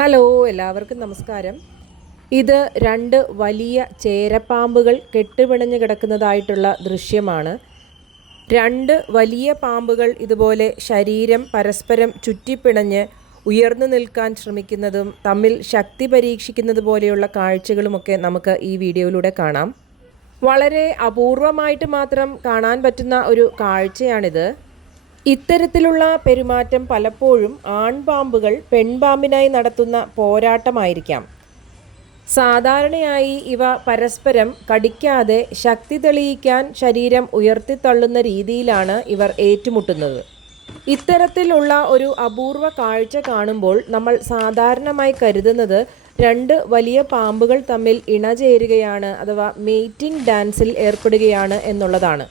Hello, എല്ലാവർക്കും നമസ്കാരം. ഇത് രണ്ട് വലിയ ചേരപ്പാമ്പുകൾ കെട്ടുപിണഞ്ഞ് കിടക്കുന്നതായിട്ടുള്ള ദൃശ്യമാണ്. രണ്ട് വലിയ പാമ്പുകൾ ഇതുപോലെ ശരീരം പരസ്പരം ചുറ്റിപ്പിണഞ്ഞ് ഉയർന്നു നിൽക്കാൻ ശ്രമിക്കുന്നതും തമ്മിൽ ശക്തി പരീക്ഷിക്കുന്നത് പോലെയുള്ള കാഴ്ചകളുമൊക്കെ നമുക്ക് ഈ വീഡിയോയിലൂടെ കാണാം. വളരെ അപൂർവമായിട്ട് മാത്രം കാണാൻ പറ്റുന്ന ഒരു കാഴ്ചയാണിത്. ഇത്തരത്തിലുള്ള പെരുമാറ്റം പലപ്പോഴും ആൺപാമ്പുകൾ പെൺപാമ്പിനായി നടത്തുന്ന പോരാട്ടമായിരിക്കാം. സാധാരണയായി ഇവ പരസ്പരം കടിക്കാതെ ശക്തി തെളിയിക്കാൻ ശരീരം ഉയർത്തിത്തള്ളുന്ന രീതിയിലാണ് ഇവർ ഏറ്റുമുട്ടുന്നത്. ഇത്തരത്തിലുള്ള ഒരു അപൂർവ കാഴ്ച കാണുമ്പോൾ നമ്മൾ സാധാരണമായി കരുതുന്നത് രണ്ട് വലിയ പാമ്പുകൾ തമ്മിൽ ഇണചേരുകയാണ് അഥവാ മേറ്റിംഗ് ഡാൻസിൽ ഏർപ്പെടുകയാണ് എന്നുള്ളതാണ്.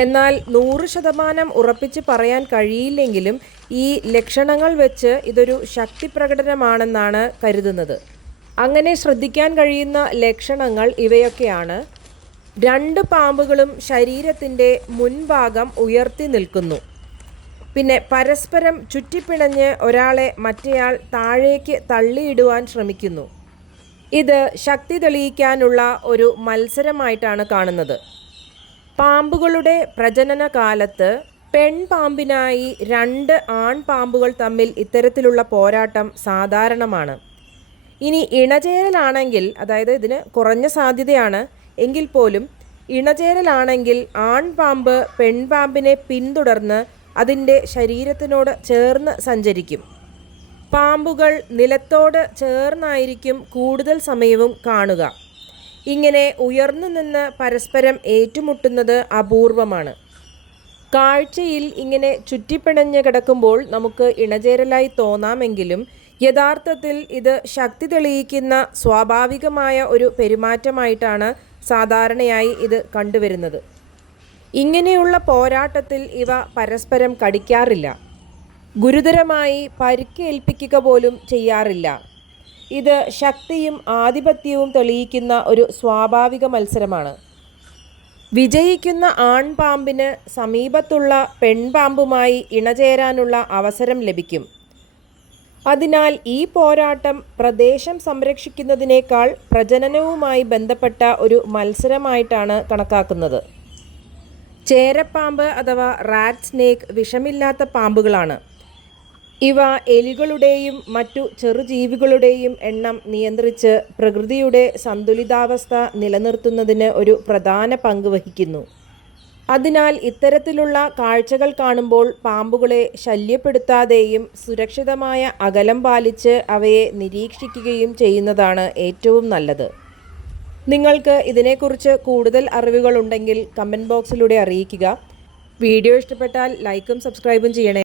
എന്നാൽ 100% ഉറപ്പിച്ച് പറയാൻ കഴിയില്ലെങ്കിലും ഈ ലക്ഷണങ്ങൾ വെച്ച് ഇതൊരു ശക്തി പ്രകടനമാണെന്നാണ് കരുതുന്നത്. അങ്ങനെ ശ്രദ്ധിക്കാൻ കഴിയുന്ന ലക്ഷണങ്ങൾ ഇവയൊക്കെയാണ്. രണ്ട് പാമ്പുകളും ശരീരത്തിൻ്റെ മുൻഭാഗം ഉയർത്തി നിൽക്കുന്നു. പിന്നെ പരസ്പരം ചുറ്റിപ്പിണഞ്ഞ് ഒരാളെ മറ്റേയാൾ താഴേക്ക് തള്ളിയിടുവാൻ ശ്രമിക്കുന്നു. ഇത് ശക്തി തെളിയിക്കാനുള്ള ഒരു മത്സരമായിട്ടാണ് കാണുന്നത്. പാമ്പുകളുടെ പ്രജനന കാലത്ത് പെൺപാമ്പിനായി രണ്ട് ആൺപാമ്പുകൾ തമ്മിൽ ഇത്തരത്തിലുള്ള പോരാട്ടം സാധാരണമാണ്. ഇനി ഇണചേരലാണെങ്കിൽ, അതായത് ഇതിന് കുറഞ്ഞ സാധ്യതയാണ് എങ്കിൽ പോലും ഇണചേരലാണെങ്കിൽ ആൺപാമ്പ് പെൺപാമ്പിനെ പിന്തുടർന്ന് അതിൻ്റെ ശരീരത്തിനോട് ചേർന്ന് സഞ്ചരിക്കും. പാമ്പുകൾ നിലത്തോട് ചേർന്നായിരിക്കും കൂടുതൽ സമയവും കാണുക. ഇങ്ങനെ ഉയർന്നു നിന്ന് പരസ്പരം ഏറ്റുമുട്ടുന്നത് അപൂർവമാണ്. കാഴ്ചയിൽ ഇങ്ങനെ ചുറ്റിപ്പിണഞ്ഞ് കിടക്കുമ്പോൾ നമുക്ക് ഇണചേരലായി തോന്നാമെങ്കിലും യഥാർത്ഥത്തിൽ ഇത് ശക്തി തെളിയിക്കുന്ന സ്വാഭാവികമായ ഒരു പെരുമാറ്റമായിട്ടാണ് സാധാരണയായി ഇത് കണ്ടുവരുന്നത്. ഇങ്ങനെയുള്ള പോരാട്ടത്തിൽ ഇവ പരസ്പരം കടിക്കാറില്ല. ഗുരുതരമായി പരിക്കേൽപ്പിക്കുക പോലും ചെയ്യാറില്ല. ഇത് ശക്തിയും ആധിപത്യവും തെളിയിക്കുന്ന ഒരു സ്വാഭാവിക മത്സരമാണ്. വിജയിക്കുന്ന ആൺപാമ്പിന് സമീപത്തുള്ള പെൺപാമ്പുമായി ഇണചേരാനുള്ള അവസരം ലഭിക്കും. അതിനാൽ ഈ പോരാട്ടം പ്രദേശം സംരക്ഷിക്കുന്നതിനേക്കാൾ പ്രജനനവുമായി ബന്ധപ്പെട്ട ഒരു മത്സരമായിട്ടാണ് കണക്കാക്കുന്നത്. ചേരപ്പാമ്പ് അഥവാ റാറ്റ് സ്നേക്ക് വിഷമില്ലാത്ത പാമ്പുകളാണ്. ഇവ എലികളുടെയും മറ്റു ചെറുജീവികളുടെയും എണ്ണം നിയന്ത്രിച്ച് പ്രകൃതിയുടെ സന്തുലിതാവസ്ഥ നിലനിർത്തുന്നതിന് ഒരു പ്രധാന പങ്ക് വഹിക്കുന്നു. അതിനാൽ ഇത്തരത്തിലുള്ള കാഴ്ചകൾ കാണുമ്പോൾ പാമ്പുകളെ ശല്യപ്പെടുത്താതെയും സുരക്ഷിതമായ അകലം പാലിച്ച് അവയെ നിരീക്ഷിക്കുകയും ചെയ്യുന്നതാണ് ഏറ്റവും നല്ലത്. നിങ്ങൾക്ക് ഇതിനെക്കുറിച്ച് കൂടുതൽ അറിവുകളുണ്ടെങ്കിൽ കമൻറ്റ് ബോക്സിലൂടെ അറിയിക്കുക. വീഡിയോ ഇഷ്ടപ്പെട്ടാൽ ലൈക്കും സബ്സ്ക്രൈബും ചെയ്യണേ.